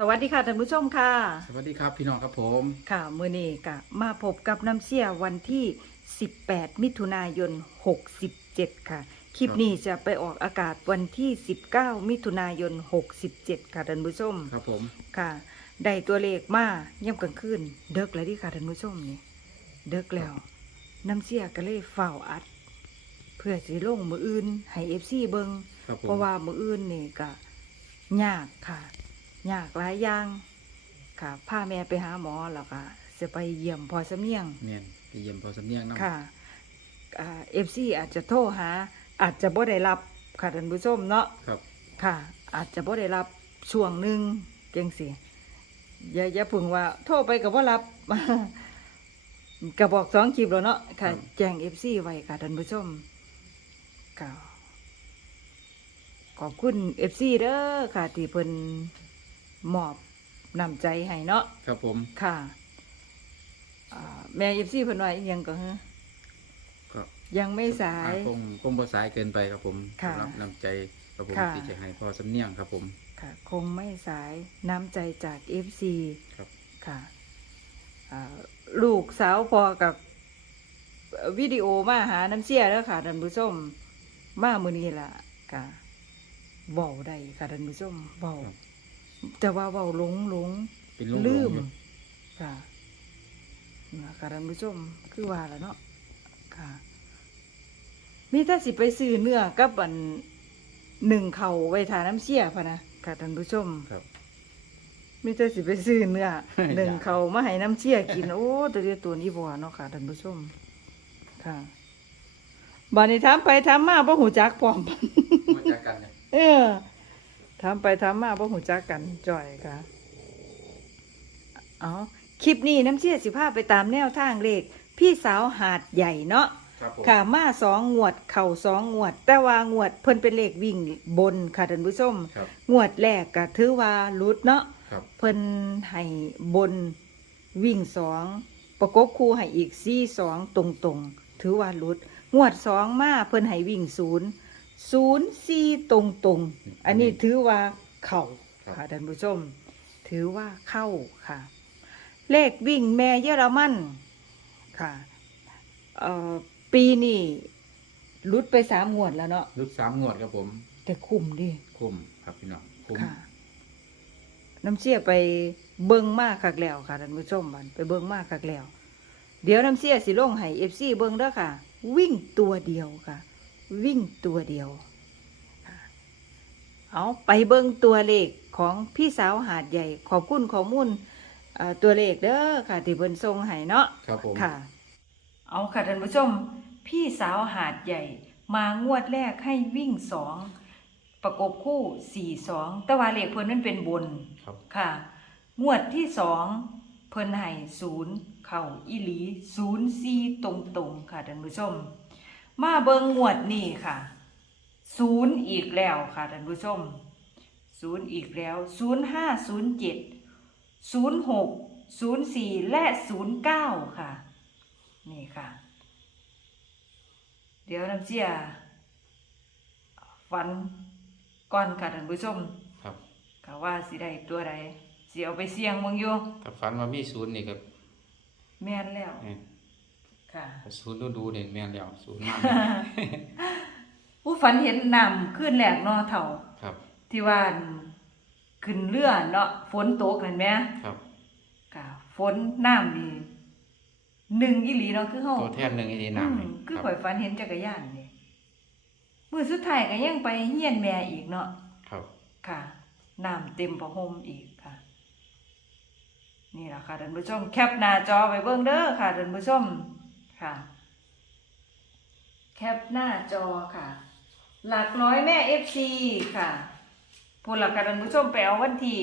สวัสดีค่ะท่านผู้ชมค่ะ สวัสดีครับพี่น้องครับผม ค่ะมื้อนี้ก็มาพบกับน้ำเสียวันที่ 18 มิถุนายน 67 ค่ะ คลิปนี้จะไปออกอากาศวันที่ 19 มิถุนายน 67 ค่ะท่านผู้ชมครับผมค่ะ ได้ตัวเลขมาย่ำกลางคืนเดึกแล้วที่ค่ะท่านผู้ชมนี่เดึกแล้วน้ำเสียก็เลยเฝ้าวอัด เพื่อสิลงมืออื่นให้ FC เบิงครับผมเพราะว่ามืออื่นนี่ก็ยากค่ะ ยากหลายอย่างค่ะพาแม่ไปหาหมอแล้วก็จะไปเยี่ยมพอสำเนียงเนียนไปเยี่ยมพอสำเนียงนะค่ะเอฟซีอาจจะโทรหา อาจจะบ่ได้รับค่ะท่านผู้ชมเนาะครับค่ะ อาจจะบ่ได้รับช่วงหนึ่งจังสิอย่าอย่าพึ่งว่า โทรไปกับว่ารับกระบอกสองคลิปแล้วเนาะค่ะ แจ้งเอฟซีไว้ค่ะท่านผู้ชมค่ะขอบคุณเอฟซีเด้อค่ะ ที่เพิ่น มอบนำใจให้เนาะครับผมค่ะอ่าแม่เอฟซีเพิ่นว่าอิหยังก็ฮะก็ยังไม่สาย อ่คงคงบ่สายเกินไปครับผมค่ะสำหรับน้ำใจครับผมค่ะ ที่จะให้พอสำเนียงครับผม ค่ะ คงไม่สายน้ำใจจากเอฟซีครับ ค่ะอ่าลูกสาวพอกับวิดีโอมาหาน้ำเชี่ยแล้วค่ะท่านผู้ชมมามือนี้ล่ะค่ะเบาได้ค่ะท่านผู้ชมเบาครับ แต่ว่าเบาหลงหลงเป็นลุงลืมอยู่ค่ะนะค่ะท่านผู้ชมคือว่าแล้วเนาะค่ะ มีถ้าสิไปซื้อเนื้อกับอันหนึ่งเข่าไว้ทาน้ำเชี่ยพะนะค่ะท่านผู้ชม ครับ มีแต่สิไปซื้อเนื้อ หนึ่งอยากเขามาให้น้ำเชี่ยกิน โอ้ตัวเดียวตัวนี้บัวเนาะค่ะท่านผู้ชม ค่ะบานนี้ถามไปถามมาบ่หูจักพร้อม มาจากกันเนี่ย เออ ถามไปถามมาบ่หูจักกันจ่อยค่ะเอาคลิปนี้น้ำเชี่ยสิพาไปตามแนวทางเลข พี่สาวหาดใหญ่เนาะครับผมค่ะมาสองงวด เข่าสองงวด แต่ว่างวดเพิ่นเป็นเลขวิ่งบนค่ะท่านผู้ชม ครับ งวดแรกก็ถือว่ารุดเนาะครับ เพิ่นให้บนวิ่งสองประกบคู่ให้อีกสี่สองตรงตรงๆ ถือว่าหลุด งวดสองมาเพิ่นให้วิ่งศูนย์ ศูนย์สี่ตรงตรงๆอันนี้ถือว่าเข้าครับค่ะท่านผู้ชม ถือว่าเข้าค่ะ เลขวิ่งแม่เยอรมันค่ะเอ่อปีนี้หลุดไปสามงวดแล้วเนาะลูกสามงวดครับผม แต่คุ้มดิคุ้มครับพี่น้องคุ้มค่ะน้ำเชี่ยไปเบิ่งมากคักแล้วค่ะท่านผู้ชมบันไปเบิ่งมากคักแล้ว เดี๋ยวน้ำเชี่ยสิลงให้เอฟซีเบิ่งเด้อค่ะ วิ่งตัวเดียวค่ะ วิ่งตัวเดียวค่ะเอาไปเบิ่งตัวเลขของพี่สาวหาดใหญ่ ขอบคุณข้อมูลเอ่อตัวเลขเด้อค่ะที่เพิ่นส่งให้เนาะครับผมค่ะ เอาค่ะท่านผู้ชม พี่สาวหาดใหญ่ มางวดแรกให้วิ่งสองประกบคู่สี่สองแต่ว่าเลขเพิ่นนั้นเป็นบนครับค่ะ งวดที่สองเพิ่นให้ศูนย์เข่าอีหลีศูนย์ซีตรงตรงๆค่ะท่านผู้ชม มาเบิงงวดนี่ค่ะศูนย์อีกแล้วค่ะท่านผู้ชมศูนย์อีกแล้วศูนย์ห้าศูนย์เจ็ดศูนย์หกศูนย์สี่และศูนย์เก้าค่ะ นี่ค่ะ เดี๋ยวน้ำเจียฟันก่อนค่ะท่านผู้ชมครับก็ว่าสิได้ตัวใดสิเอาไปเสี่ยงมึงอยู่ถ้าฝันว่ามีศูนย์นี่ครับแม่นแล้วนี่ ค่ะศูนย์ดูดูๆเนี่ยแม่นแล้วศูนย์มากผู้ฝันเห็นน้ำขึ้นแหลกเนาะเถ่าครับ ที่ว่าขึ้นเรือเนาะฝนตกเห็นไหมครับค่ะฝนน้ำนี่หนึ่งอีหลีเนาะคือเฮาตัวแทนหนึ่งไอ้นี่อืน้ำมนี่คือครับข่อยฝันเห็นจักรยานนี่มื้อสุดท้ายก็ยังไปเฮียนแม่อีกเนาะ ครับ ค่ะน้ำเต็มผ้าห่มอีกค่ะ นี่แหละค่ะท่านผู้ชมแคปหน้าจอไปเบิ่งเด้อค่ะท่านผู้ชม ค่ะ แคปหน้าจอค่ะ หลักร้อยแม่เอฟซีค่ะพูดหลักค่ะท่านผู้ชมไปเอาวันที่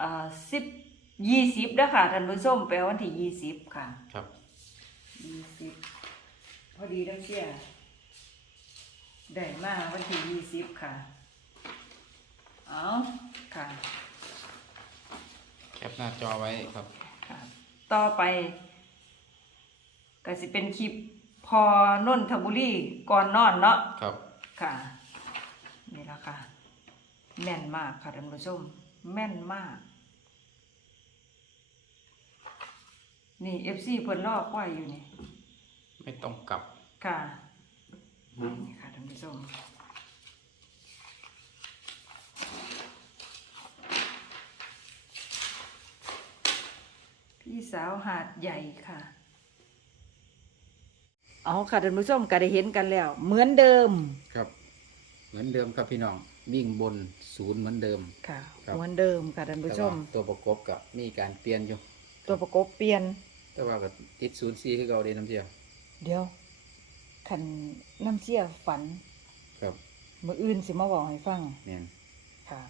อ่าสิบยี่สิบเด้อค่ะท่านผู้ชมไปเอาวันที่ยี่สิบค่ะ ครับยี่สิบพอดีแล้วเชียได้มาวันที่ยี่สิบค่ะ เอาค่ะ แคปหน้าจอไว้ครับค่ะต่อไป ก็สิเป็นคลิปพอนนทบุรีก่อนนอนเนาะครับ ค่ะ นี่ละค่ะ แม่นมากค่ะท่านผู้ชม แม่นมาก นี่เอฟซีเพิ่นรอคอยอยู่นี่ ไม่ต้องกลับ ค่ะ นี่ค่ะท่านผู้ชมพี่สาวหาดใหญ่ค่ะ เอาค่ะท่านผู้ชมก็ได้เห็นกันแล้ว เหมือนเดิมครับ เหมือนเดิมครับพี่น้องวิ่งบนศูนย์เหมือนเดิม ค่ะ ครับ เหมือนเดิมค่ะท่านผู้ชม แต่ว่าตัวประกบกับมีการเปลี่ยนอยู่ ตัวประกบเปลี่ยน แต่ว่าก็ติดศูนย์สี่คือเก่าเดน้ำเชียวเดี๋ยวคันน้ำเชี่ยฝันครับมืออื่นสิมาบอกให้ฟังเนี่ยค่ะ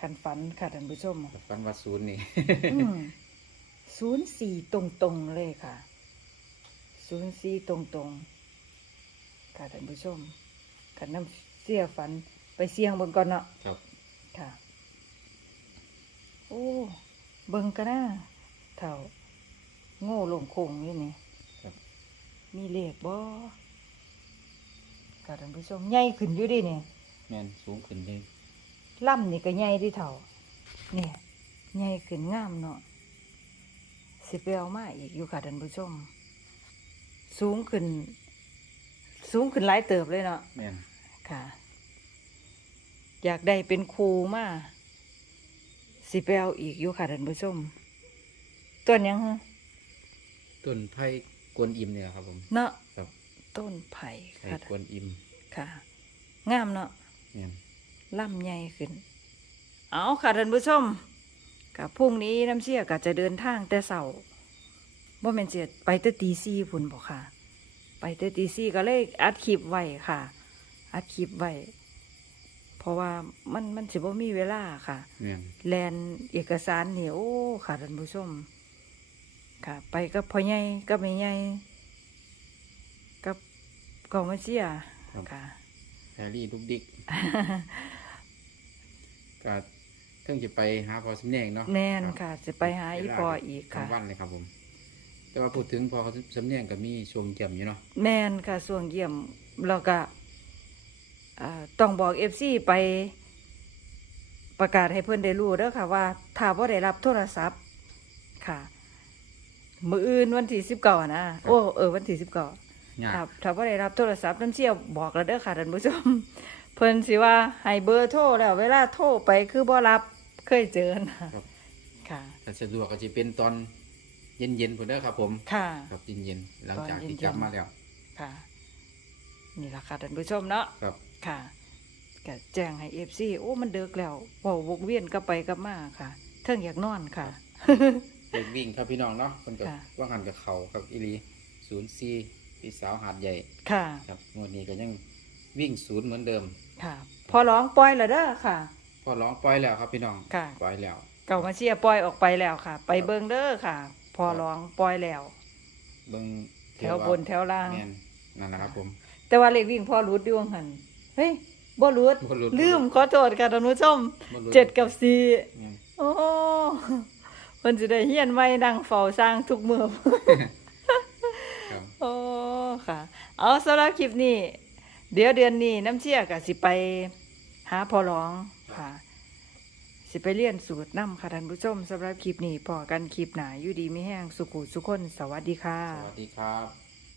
คันฝันค่ะท่านผู้ชม ฟันว่าศูนย์นี่ ศูนย์สี่ตรงตรงๆเลยค่ะ ศูนย์สี่ตรงตรงๆค่ะท่านผู้ชมคันน้ำเชี่ยฝันไปเสี่ยงเบิ่งก่อนเนาะครับ ค่ะ โอ้เบิ่งกันนะเท่า โง่ลงโคงนี่นี่ครับ มีเลขบ่ค่ะท่านผู้ชมใหญ่ขึ้นอยู่ดิเนี่ย แม่นสูงขึ้นเลยล่ำนี่ก็ใหญ่ดิเท่าเนี่ยใหญ่ขึ้นงามเนาะสิไปเอามาอีกอยู่ค่ะท่านผู้ชม สูงขึ้น สูงขึ้นหลายเติบเลยเนาะแม่นค่ะ อยากได้เป็นครูมาสิไปเอาอีกอยู่ค่ะท่านผู้ชมต้นหยังฮะต้นไผ่กวนอิมเนี่ยครับผม เนาะครับ ต้นไผ่ไผ่ค่ะกวนอิมค่ะ งามเนาะแม่นล่ำใหญ่ขึ้น เอาค่ะท่านผู้ชมกับพรุ่งนี้น้ำเชี่ยก็จะเดินทางแต่เสาร์ บ่แม่นเสียไปแต่ตีซี่พุ่นบอกค่ะ ไปแต่ตีซี่ก็เลยอัดคลิปไว้ค่ะ อัดคลิปไว้เพราะว่ามันมันสิบ่มีเวลาค่ะแม่นแลนเอกสารนี่โอ้ค่ะท่านผู้ชมค่ะ ไปกับพ่อใหญ่กับแม่ใหญ่กับกองมาเชียค่ะ แฮร์รี่ลูกดิกก็เพิ่งจะไปหาพอสำเนียงเนาะแน่นรับค่ะ จะไปหาอีพออีกทั้ค่ะงวันเลยครับผม แต่ว่าพูดถึงพอเขาสำเนียงก็มีช่วงเจียมอยู่เนาะแม่นค่ะส่วงเยี่ยมแล้วก็อ่าต้องบอกเอฟซีไปประกาศให้เพื่อนได้รู้เด้อค่ะว่าถ้าบ่ได้รับโทรศัพท์ค่ะ มืออื่นวันที่สิบเก้านะโอ้เออวันที่สิบเก้า ยากครับถ้าบ่ได้รับโทรศัพท์น้ำเชี่ยวบอกแล้วเด้อค่ะท่านผู้ชม เพิ่นสิว่าให้เบอร์โทรแล้ว เวลาโทรไปคือบ่รับเคยเจอนะครับ ค่ะแต่สะดวกก็จะเป็นตอน เย็นๆผมเด้อครับ ผมค่ะครับเย็นๆหลังจากตอนเย็นๆที่กลับมาแล้วค่ะ นี่ล่ะค่ะท่านผู้ชมเนาะครับค่ะก็แจ้งให้เอฟซีโอ้มันเดึกแล้วเว่าวกเวียนกลับไปกลับมาค่ะเทิงอยากนอนค่ะเด็กวิ่งครับพี่น้องเนาะคนกับค่ะว่าหันกับเขาครับอีหลีศูนย์ซีพี่สาวหาดใหญ่ค่ะครับงวดนี้ก็ยังวิ่งศูนย์เหมือนเดิมค่ะ พอร้องปล่อยแล้วเด้อค่ะ พอร้องปล่อยแล้วครับพี่น้องค่ะปล่อยแล้วเก่ามาเชียร์ปล่อยออกไปแล้วค่ะ ไปเบิงเด้อค่ะ พอร้องปล่อยแล้ว เบิ่งแถวบนแถวล่าง แม่นนั่นแหละครับผม แต่ว่าเลขวิ่งพอรุดดวงหันเฮ้ยบ่รุดบ่หลุด ลืมขอโทษค่ะท่านผู้ชมบ่รู้เจ็ดกับสี่แม่นโอ้เพิ่นสิได้เฮียนไว้นั่งเฝ้าสร้างทุกมื้อครับ โอ้ค่ะ เอาสำหรับคลิปนี้ เดี๋ยวเดือนนี้น้ำเชี่ยกับสิไปหาพอร้องค่ะ สิไปเรียนสูตรน้ำค่ะท่านผู้ชมสำหรับคลิปนี้พอกันคลิปหนาอยู่ดีไม่แห้งสุขุสุขคนสวัสดีค่ะ สวัสดีครับ